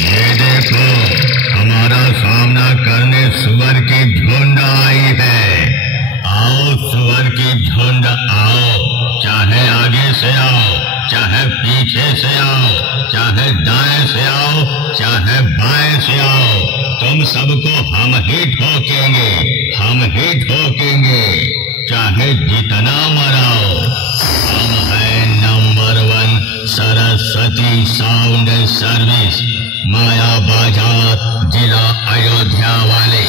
ये देखो, हमारा सामना करने सुअर की झुंड आई है। आओ सुअर की झुंड आओ, चाहे आगे से आओ, चाहे पीछे से आओ, चाहे दाएं से आओ, चाहे बाएं से आओ, तुम सबको हम ही ठोकेंगे, हम ही ठोकेंगे, चाहे जितना मराओ। हम है नंबर 1 सरस्वती साउंड सर्विस, माया बाजार, जिला अयोध्या वाले।